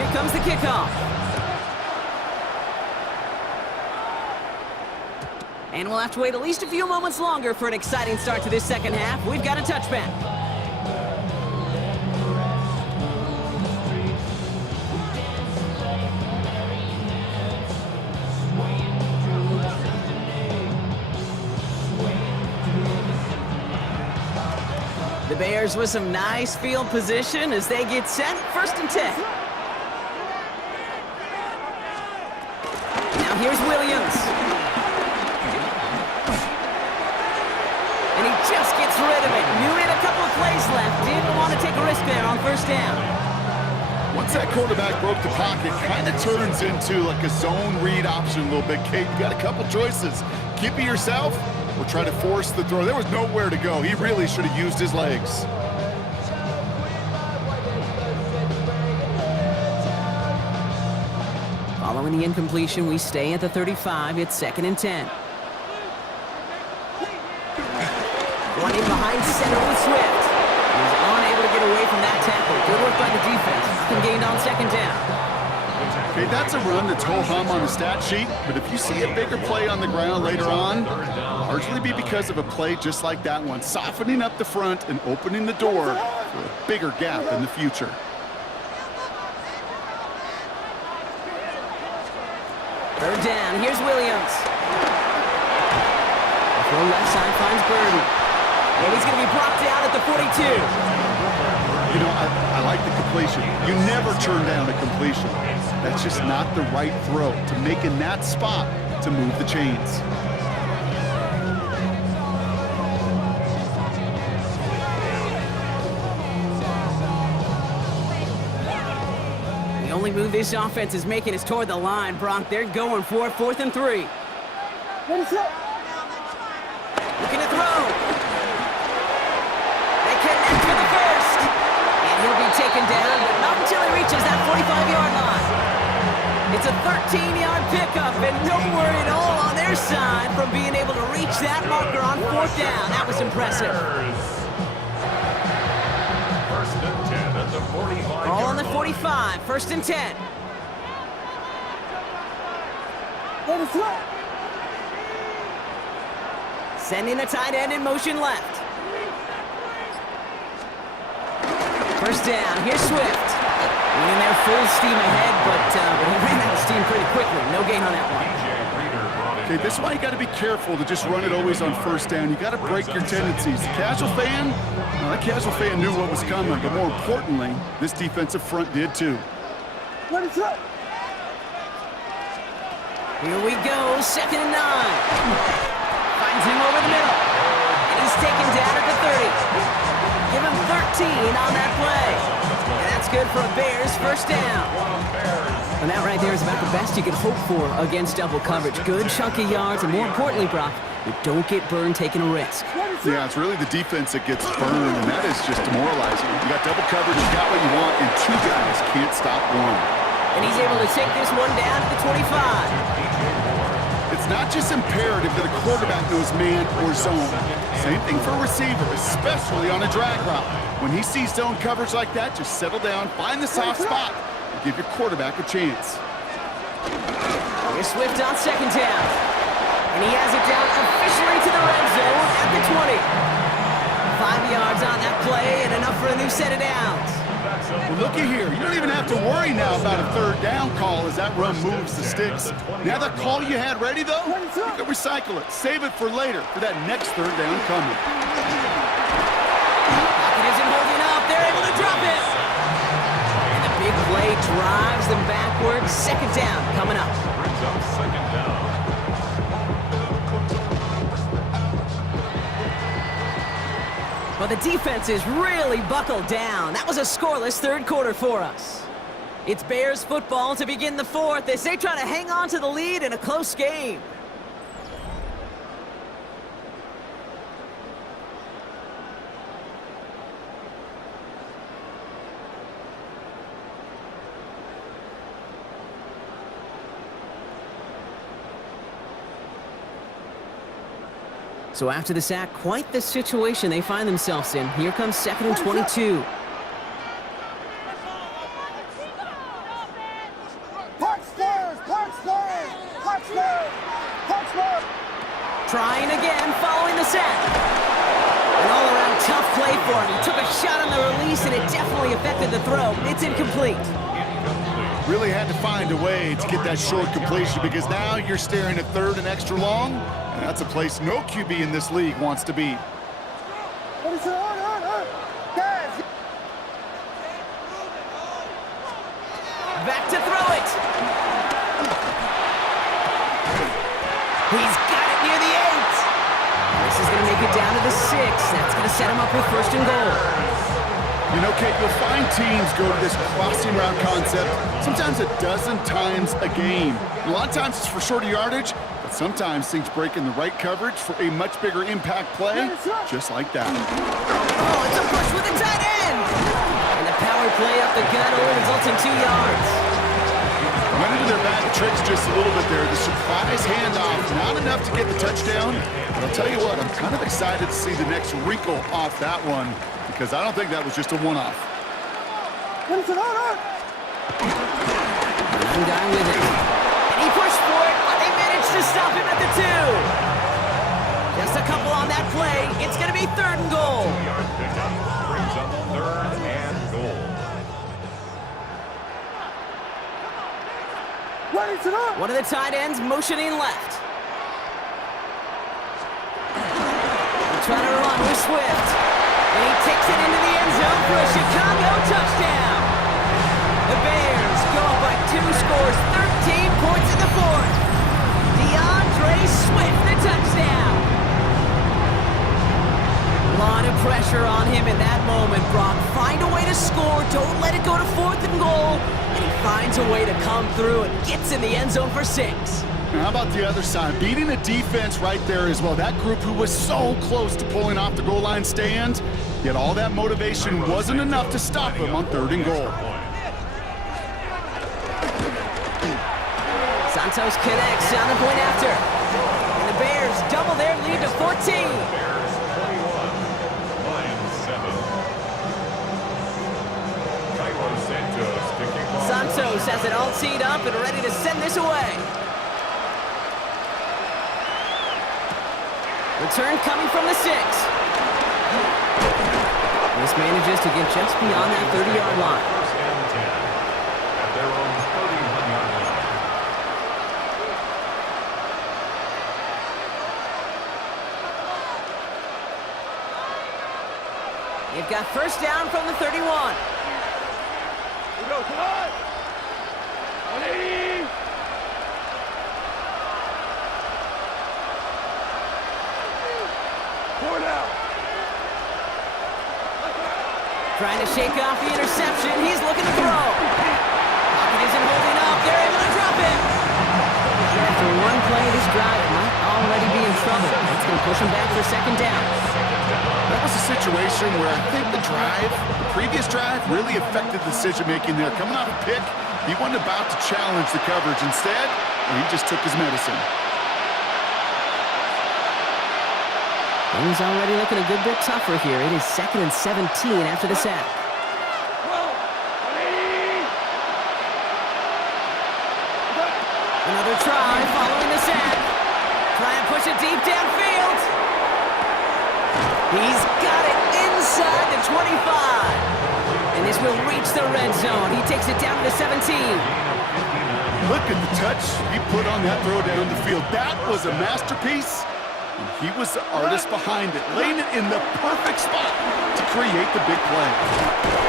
Here comes the kickoff. And we'll have to wait at least a few moments longer for an exciting start to this second half. We've got a touchback. The Bears with some nice field position as they get set, 1st and 10. Now here's Williams. And he just gets rid of it. Knew he had a couple of plays left. Didn't want to take a risk there on 1st down. Once that quarterback broke the pocket, kind of turns into like a zone read option a little bit. Kate, you got a couple choices. Keep it yourself or try to force the throw. There was nowhere to go. He really should have used his legs. Following the incompletion, we stay at the 35. It's 2nd and 10. Running behind center with Swift. He's unable to get away from that tackle. Good work by the defense. Nothing gained on 2nd down. Okay, that's a run that's ho-hum on the stat sheet, but if you see a bigger play on the ground later on, largely be because of a play just like that one, softening up the front and opening the door for a bigger gap in the future. Third down, here's Williams. Throw left side finds Burden. And he's going to be brought down at the 42. You know, I like the completion. You never turn down a completion. That's just not the right throw to make in that spot to move the chains. The only move this offense is making is toward the line, Brock. They're going for it, 4th and 3. Looking to throw. They connect for the first. And he'll be taken down, but not until he reaches that 45-yard line. It's a 13-yard pickup, and don't worry at all on their side from being able to reach that marker on 4th down. That was impressive. 1st and 10 at the 45. All on the 45, 1st and 10. Sending the tight end in motion left. 1st down, here's Swift. In there full steam ahead, but he ran out of steam pretty quickly. No gain on that one. Okay, this is why you got to be careful to just run it always on 1st down. You got to break your tendencies. The casual fan, well, that casual fan knew what was coming, but more importantly, this defensive front did too. Here we go, 2nd and 9. Finds him over the middle. And he's taken down at the 30. Give him 13 on that play. And that's good for a Bears 1st down. And that right there is about the best you can hope for against double coverage. Good chunky yards, and more importantly, Brock, you don't get burned taking a risk. Yeah, it's really the defense that gets burned, and that is just demoralizing. You got double coverage, you got what you want, and 2 guys can't stop one. And he's able to take this one down at the 25. It's not just imperative that a quarterback knows man or zone. Same thing for a receiver, especially on a drag route. When he sees zone coverage like that, just settle down, find the soft spot, and give your quarterback a chance. Here's Swift on 2nd down. And he has it down officially to the red zone at the 20. 5 yards on that play and enough for a new set of downs. Well, looky here. You don't even have to worry now about a 3rd down call as that run moves the sticks. Now that call you had ready, though, you can recycle it. Save it for later for that next 3rd down coming. Pocket isn't holding up. They're able to drop it. And the big play drives them backwards. 2nd down coming up. Brings up 2nd down. Well, the defense is really buckled down. That was a scoreless 3rd quarter for us. It's Bears football to begin the 4th as they try to hang on to the lead in a close game. So after the sack, quite the situation they find themselves in. Here comes 2nd and 22. Trying again, following the sack. An all-around tough play for him. He took a shot on the release, and it definitely affected the throw. It's incomplete. Really had to find a way to get that short completion because now you're staring at third and extra long, and that's a place no QB in this league wants to be. Back to throw it. He's got it near the 8. This is going to make it down to the 6. That's going to set him up with first and goal. You know, Kate, you'll find teams go to this crossing route concept sometimes a dozen times a game. A lot of times it's for shorter yardage, but sometimes things break in the right coverage for a much bigger impact play, just like that. Oh, it's a push with the tight end. And the power play up the gut only results in 2 yards. Went into their bag of tricks just a little bit there. The surprise handoff, not enough to get the touchdown. But I'll tell you what, I'm kind of excited to see the next wrinkle off that one because I don't think that was just a one-off. Another guy with it. And he pushed for it, but they managed to stop him at the 2. Just a couple on that play. It's going to be third and goal. 2-yard pickup brings up third and goal. One of the tight ends motioning left. They're trying to run with Swift. And he takes it into the end zone for a Chicago touchdown. The Bears go up by 2 scores, 13 points in the 4th. DeAndre Swift, the touchdown. A lot of pressure on him in that moment, Brock. Find a way to score. Don't let it go to 4th and goal. And he finds a way to come through and gets in the end zone for 6. Now, how about the other side? Beating a defense right there as well. That group who was so close to pulling off the goal line stand, yet all that motivation wasn't enough to stop him on third and goal. Santos connects on the point after. And the Bears double their lead to 14. Santos has it all teed up and ready to send this away. Return coming from the 6. This manages to get just beyond that 30-yard line. First and 10 at their own 31-yard line. You've got first down from the 31. Come on! 180! Forward out! Trying to shake off the interception. He's looking to throw. Pocket isn't holding up. They're able to drop it. After one play, this drive might already be in trouble. It's going to push him back for second down. That was a situation where I think the previous drive, really affected the decision-making there. Coming off a pick, he wasn't about to challenge the coverage. Instead, he just took his medicine. Things already looking a good bit tougher here. It is 2nd and 17 after the sack. Another try following the sack. Try and push it deep downfield. He's got it inside the 25. And this will reach the red zone. He takes it down to the 17. Look at the touch he put on that throw down the field. That was a masterpiece. He was the artist behind it, laying it in the perfect spot to create the big play.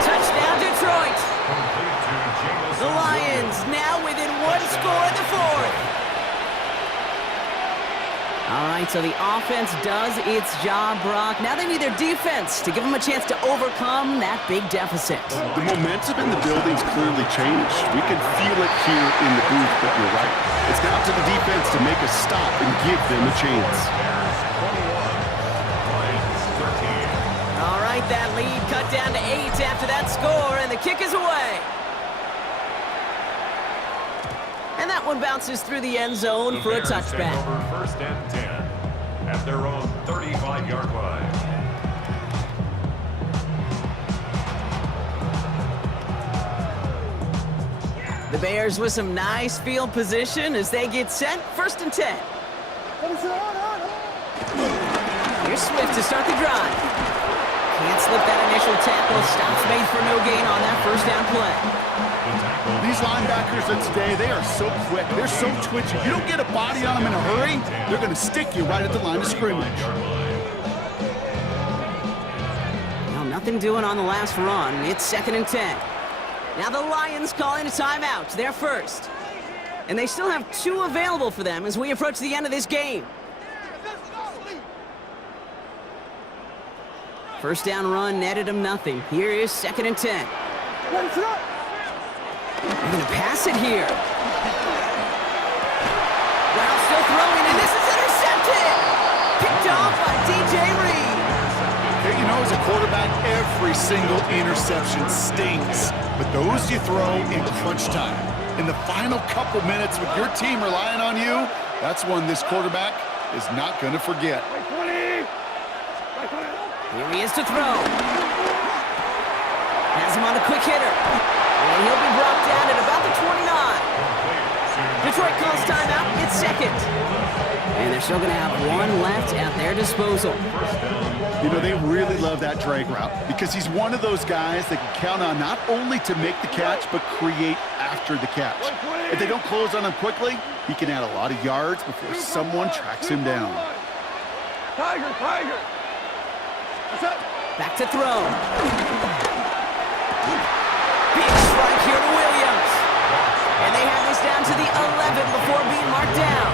Touchdown, Detroit. The Lions now within 1 score in the 4th. All right, so the offense does its job, Brock. Now they need their defense to give them a chance to overcome that big deficit. The momentum in the building's clearly changed. We can feel it here in the booth, but you're right. It's now to the defense to make a stop and give them a chance. All right, that lead cut down to 8 after that score, and the kick is away. And that one bounces through the end zone for a touchback. Over 1st and 10 at their own 35-yard line. The Bears with some nice field position as they get set. 1st and 10. Here's Swift to start the drive. Can't slip that initial tackle. Stops made for no gain on that 1st down play. These linebackers of today, they are so quick. They're so twitchy. You don't get a body on them in a hurry, they're going to stick you right at the line of scrimmage. Now nothing doing on the last run. It's 2nd and 10. Now the Lions calling a timeout. They're first. And they still have 2 available for them as we approach the end of this game. 1st down run netted them nothing. Here is 2nd and 10. They're going to pass it here. Well, still throwing, and this is intercepted! Picked off by DJ Reed. Okay, you know, as a quarterback, every single interception stings. But those you throw in crunch time. In the final couple minutes with your team relying on you, that's one this quarterback is not going to forget. Here he is to throw. Has him on the quick hitter. And he'll be brought down at about the 29. Detroit calls timeout. It's 2nd. And they're still going to have 1 left at their disposal. You know, they really love that drag route because he's one of those guys that can count on not only to make the catch, but create after the catch. If they don't close on him quickly, he can add a lot of yards before someone tracks him down. Tiger. Back to throw. Big strike here to Williams. And they have this down to the 11 before being marked down.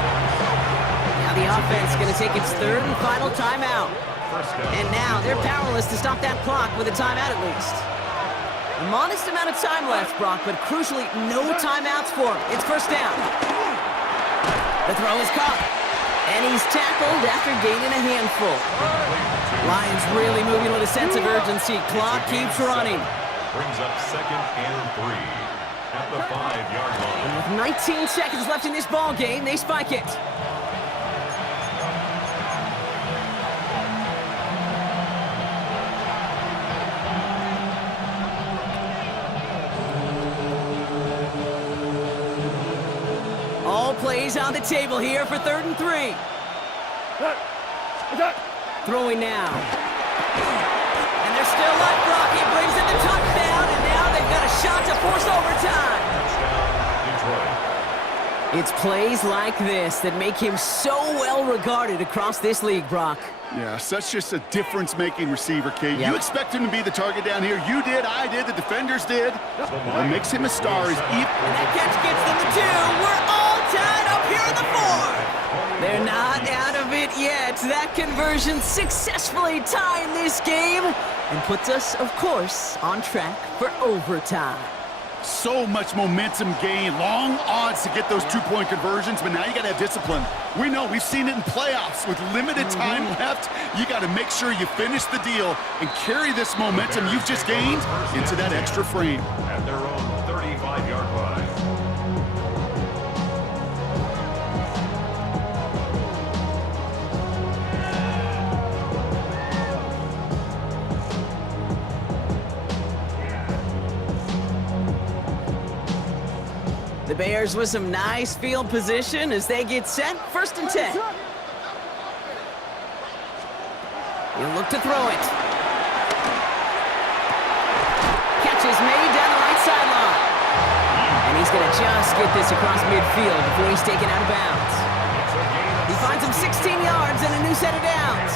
Now the offense is going to take its 3rd and final timeout. And now they're powerless to stop that clock with a timeout at least. A modest amount of time left, Brock, but crucially no timeouts for him. It's 1st down. The throw is caught. And he's tackled after gaining a handful. Lions really moving with a sense of urgency. Clock keeps running. Brings up 2nd and 3 at the 5-yard line. And with 19 seconds left in this ball game, they spike it. All plays on the table here for 3rd and 3. Throwing now. And they're still up. Rocky brings in the touchdown, and now they've got a shot to force overtime. It's plays like this that make him so well regarded across this league, Brock. Yeah, such just a difference-making receiver, Kate. Yep. You expect him to be the target down here. You did, I did, the defenders did. What makes him a star is And that catch gets them the 2. We're all tied up here in the 4th. They're not out of it yet. That conversion successfully tying this game and puts us, of course, on track for overtime. so much momentum gain, long odds to get those two-point conversions, but now you got to have discipline. We know, we've seen it in playoffs with limited time left. You got to make sure you finish the deal and carry this momentum you've just gained into that extra frame. At their own 35-yard line. The Bears with some nice field position as they get set. 1st and 10. He'll look to throw it. Catch is made down the right sideline. And he's going to just get this across midfield before he's taken out of bounds. He finds him 16 yards and a new set of downs.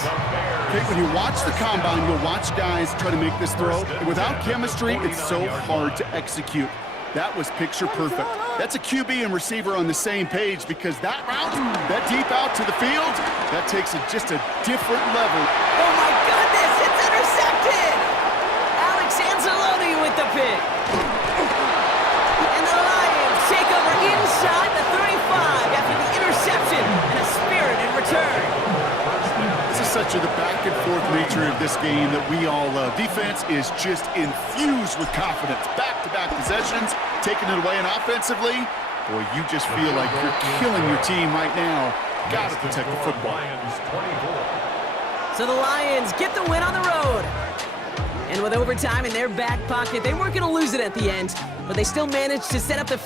Okay, when you watch the combine, you'll watch guys try to make this throw. And without chemistry, it's so hard to execute. That was picture perfect. That's a QB and receiver on the same page because that route, that deep out to the field, that takes it just a different level. Oh my goodness, it's intercepted! Alex Anzalone with the pick. And the Lions take over inside the 35 after the interception and a spirited return. This is such the back and forth nature of this game that we all love. Defense is just infused with confidence. Back-to-back possessions, taking it away, and offensively, boy, you just feel like you're killing your team right now. Got to protect the football. So the Lions get the win on the road. And with overtime in their back pocket, they weren't going to lose it at the end, but they still managed to set up the